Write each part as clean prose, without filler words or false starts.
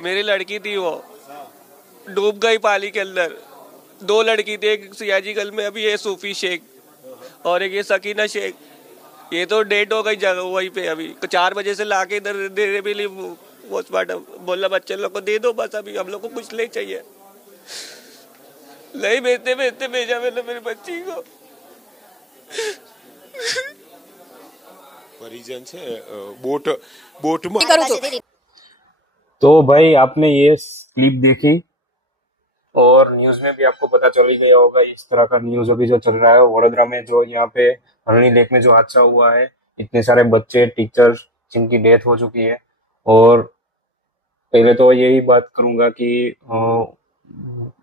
मेरी लड़की थी, वो डूब गई पानी के अंदर। 2 लड़की थी, एक सियाजी गल में अभी ये सूफी शेख और एक ये सकीना शेख। ये तो डेट हो गई जगह वहीं पे। अभी 4 बजे से लाके इधर दे भी ली पोस्टमार्टम। बोला बच्चे लोग को दे दो बस, अभी हम लोग को कुछ नहीं चाहिए। नहीं भेजते भेजते भेजा मैंने मेरी बच्ची को। परिजन છે બોટમાં। तो भाई आपने ये क्लिप देखी और न्यूज में भी आपको पता चल ही गया होगा। इस तरह का न्यूज अभी जो चल रहा है वडोदरा में, जो यहाँ पे हरणी लेक में जो हादसा हुआ है, इतने सारे बच्चे, टीचर्स जिनकी डेथ हो चुकी है। और पहले तो यही बात करूंगा कि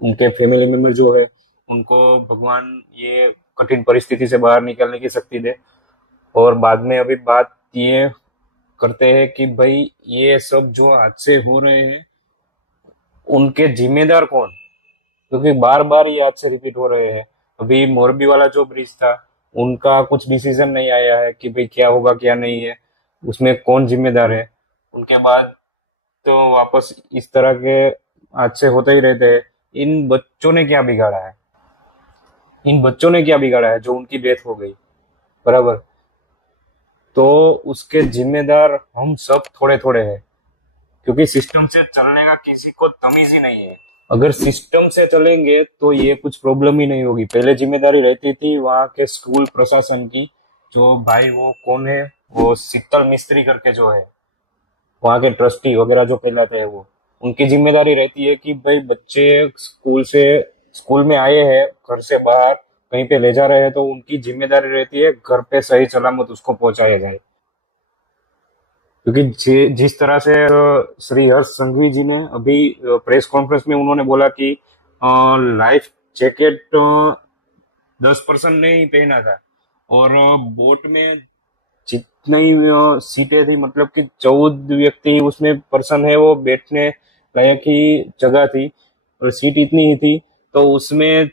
उनके फैमिली मेंबर जो है उनको भगवान ये कठिन परिस्थिति से बाहर निकलने की शक्ति दे। और बाद में अभी बात ये करते हैं कि भाई ये सब जो हादसे हो रहे हैं उनके जिम्मेदार कौन, क्योंकि बार बार ये हादसे रिपीट हो रहे हैं। अभी मोरबी वाला जो ब्रिज था उनका कुछ डिसीजन नहीं आया है कि भाई क्या होगा क्या नहीं है, उसमें कौन जिम्मेदार है। उनके बाद तो वापस इस तरह के हादसे होते ही रहते हैं। इन बच्चों ने क्या बिगाड़ा है, इन बच्चों ने क्या बिगाड़ा है जो उनकी डेथ हो गई, बराबर। तो उसके जिम्मेदार हम सब थोड़े थोड़े हैं, क्योंकि सिस्टम से चलने का किसी को तमीज ही नहीं है। अगर सिस्टम से चलेंगे तो ये कुछ प्रॉब्लम ही नहीं होगी। पहले जिम्मेदारी रहती थी वहां के स्कूल प्रशासन की, जो भाई वो कौन है, वो शीतल मिस्त्री करके जो है वहां के ट्रस्टी वगैरह जो कहलाते हैं, वो उनकी जिम्मेदारी रहती है कि भाई बच्चे स्कूल में आए हैं, घर से बाहर कहीं पे ले जा रहे हैं तो उनकी जिम्मेदारी रहती है घर पे सही सलामत उसको पहुंचाया जाए। क्योंकि जिस तरह से श्री हर्ष संघवी जी ने अभी प्रेस कॉन्फ्रेंस में उन्होंने बोला कि लाइफ जैकेट 10% नहीं पहना था और बोट में जितनी सीटें थी, मतलब कि 14 व्यक्ति उसमें पर्सन है, वो बैठने लायक ही जगह थी और सीट इतनी ही थी, तो उसमें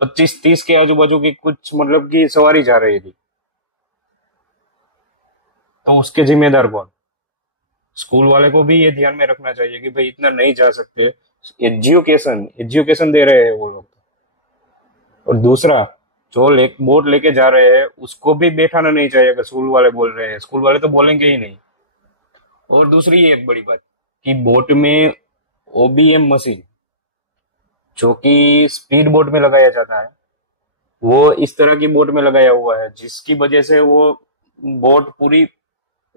25-30 के आजू बाजू की कुछ मतलब कि सवारी जा रही थी। तो उसके जिम्मेदार कौन? स्कूल वाले को भी ये ध्यान में रखना चाहिए कि भाई इतना नहीं जा सकते। एजुकेशन दे रहे हैं वो लोग। और दूसरा, जो बोट लेके जा रहे हैं उसको भी बैठाना नहीं चाहिए अगर स्कूल वाले बोल रहे हैं। स्कूल वाले तो बोलेंगे ही नहीं। और दूसरी एक बड़ी बात कि बोट में OBM मशीन, जो कि स्पीड बोट में लगाया जाता है, वो इस तरह की बोट में लगाया हुआ है जिसकी वजह से वो बोट पूरी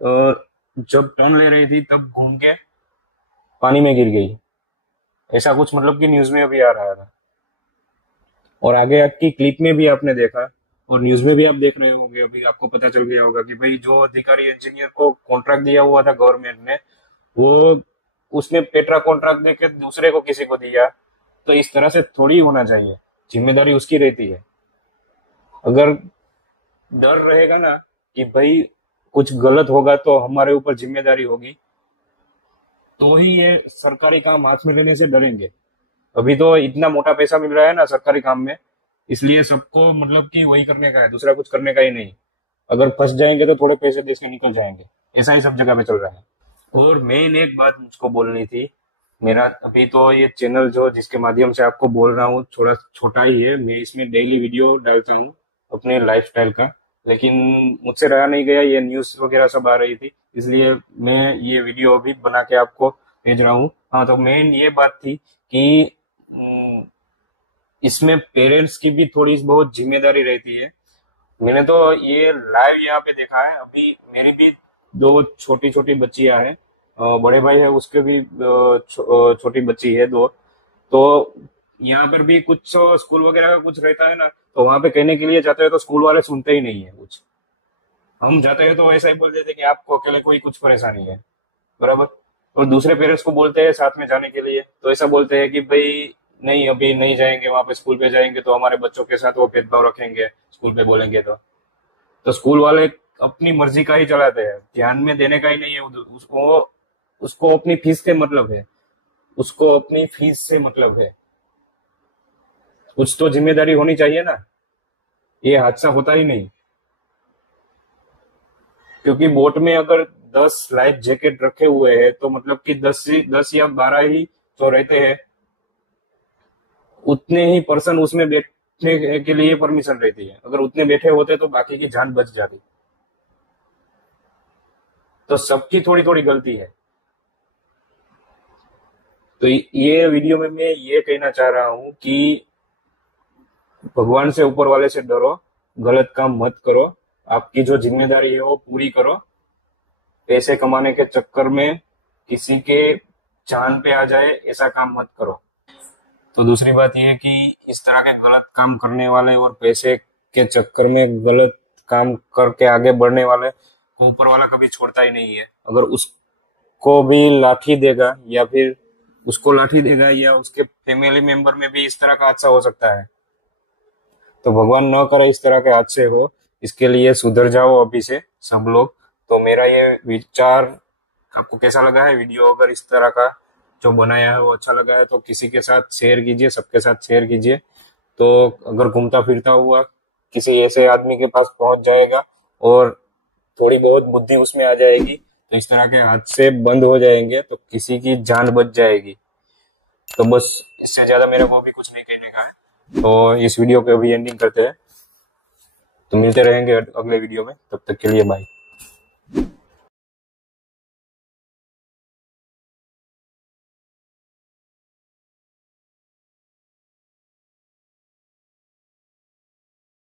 जब टर्न ले रही थी तब घूम के पानी में गिर गई। ऐसा कुछ मतलब कि न्यूज में अभी आ रहा था। और आगे की क्लिप में भी आपने देखा और न्यूज में भी आप देख रहे होंगे, अभी आपको पता चल गया होगा कि भाई जो अधिकारी इंजीनियर को कॉन्ट्रैक्ट दिया हुआ था गवर्नमेंट ने, वो उसने पेट्रा कॉन्ट्रैक्ट देके दूसरे को किसी को दिया। तो इस तरह से थोड़ी होना चाहिए, जिम्मेदारी उसकी रहती है। अगर डर रहेगा ना कि भाई कुछ गलत होगा तो हमारे ऊपर जिम्मेदारी होगी, तो ही ये सरकारी काम हाथ में लेने से डरेंगे। अभी तो इतना मोटा पैसा मिल रहा है ना सरकारी काम में, इसलिए सबको मतलब कि वही करने का है, दूसरा कुछ करने का ही नहीं। अगर फंस जाएंगे तो थोड़े पैसे देश में निकल जाएंगे। ऐसा ही सब जगह पे चल रहा है। और मेन एक बात मुझको बोलनी थी, मेरा अभी तो ये चैनल जो जिसके माध्यम से आपको बोल रहा हूँ थोड़ा छोटा ही है, मैं इसमें डेली वीडियो डालता हूँ अपने लाइफस्टाइल का, लेकिन मुझसे रहा नहीं गया, ये न्यूज वगैरह सब आ रही थी, इसलिए मैं ये वीडियो अभी बना के आपको भेज रहा हूँ। हाँ, तो मेन ये बात थी कि इसमें पेरेंट्स की भी थोड़ी बहुत जिम्मेदारी रहती है। मैंने तो ये लाइव यहाँ पे देखा है। अभी मेरी भी 2 छोटी छोटी बच्चियां हैं, बड़े भाई है उसके भी छोटी बच्ची है 2। तो यहाँ पर भी कुछ स्कूल वगैरह का कुछ रहता है ना, तो वहां पे कहने के लिए जाते हैं तो स्कूल वाले सुनते ही नहीं है कुछ। हम जाते हैं तो ऐसा ही बोल देते हैं कि आपको अकेले कोई कुछ परेशानी है, बराबर। और दूसरे पेरेंट्स को बोलते हैं साथ में जाने के लिए, तो ऐसा बोलते हैं कि भाई नहीं अभी नहीं जाएंगे वहां पे, स्कूल पे जाएंगे तो हमारे बच्चों के साथ वो भेदभाव रखेंगे, स्कूल पे बोलेंगे तो स्कूल वाले अपनी मर्जी का ही चलाते हैं, ध्यान में देने का ही नहीं है। उसको अपनी फीस से मतलब है, उसको अपनी फीस से मतलब है। कुछ तो जिम्मेदारी होनी चाहिए ना। ये हादसा होता ही नहीं, क्योंकि बोट में अगर 10 लाइफ जैकेट रखे हुए हैं तो मतलब कि 10 या 12 ही जो रहते हैं उतने ही पर्सन उसमें बैठने के लिए परमिशन रहती है। अगर उतने बैठे होते तो बाकी की जान बच जाती। तो सबकी थोड़ी थोड़ी गलती है। तो ये वीडियो में मैं ये कहना चाह रहा हूं कि भगवान से, ऊपर वाले से डरो, गलत काम मत करो, आपकी जो जिम्मेदारी है वो पूरी करो। पैसे कमाने के चक्कर में किसी के जान पे आ जाए ऐसा काम मत करो। तो दूसरी बात यह है कि इस तरह के गलत काम करने वाले और पैसे के चक्कर में गलत काम करके आगे बढ़ने वाले को ऊपर वाला कभी छोड़ता ही नहीं है। अगर उसको भी लाठी देगा या फिर उसको लाठी देगा या उसके फैमिली मेंबर में भी इस तरह का हादसा हो सकता है। तो भगवान न करे इस तरह के हादसे हो, इसके लिए सुधर जाओ अभी से सब लोग। तो मेरा ये विचार आपको कैसा लगा है वीडियो? अगर इस तरह का जो बनाया है वो अच्छा लगा है तो किसी के साथ शेयर कीजिए, सबके साथ शेयर कीजिए। तो अगर घूमता फिरता हुआ किसी ऐसे आदमी के पास पहुंच जाएगा और थोड़ी बहुत बुद्धि उसमें आ जाएगी तो इस तरह के हादसे बंद हो जाएंगे, तो किसी की जान बच जाएगी। तो बस इससे ज्यादा मेरे को अभी कुछ नहीं कहने का है। तो इस वीडियो को अभी एंडिंग करते हैं। तो मिलते रहेंगे अगले वीडियो में, तब तक के लिए बाय।